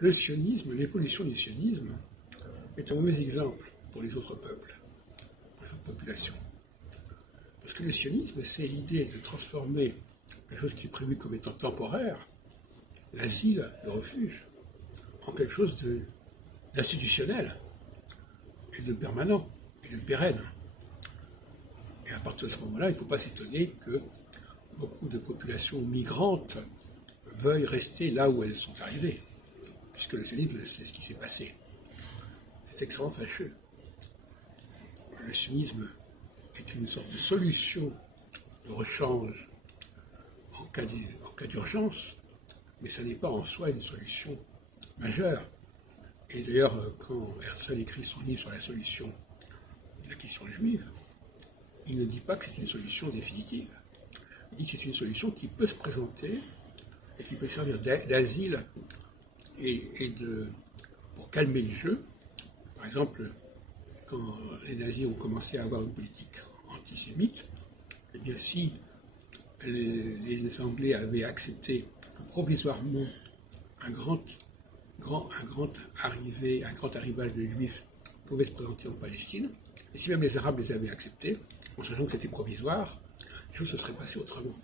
Le sionisme, l'évolution du sionisme, est un mauvais exemple pour les autres peuples, pour les autres populations. Parce que le sionisme, c'est l'idée de transformer quelque chose qui est prévu comme étant temporaire, l'asile, le refuge, en quelque chose d'institutionnel, et de permanent, et de pérenne. Et à partir de ce moment-là, il ne faut pas s'étonner que beaucoup de populations migrantes veuillent rester là où elles sont arrivées, puisque le sionisme, c'est ce qui s'est passé. C'est extrêmement fâcheux. Le sionisme est une sorte de solution de rechange en cas d'urgence, mais ça n'est pas en soi une solution majeure. Et d'ailleurs, quand Herzl écrit son livre sur la solution de la question juive, il ne dit pas que c'est une solution définitive. Il dit que c'est une solution qui peut se présenter et qui peut servir d'asile pour calmer le jeu. Par exemple, quand les nazis ont commencé à avoir une politique antisémite, eh bien si les Anglais avaient accepté que provisoirement un grand arrivage de Juifs pouvait se présenter en Palestine, et si même les Arabes les avaient acceptés, en sachant que c'était provisoire, les choses se seraient passées autrement.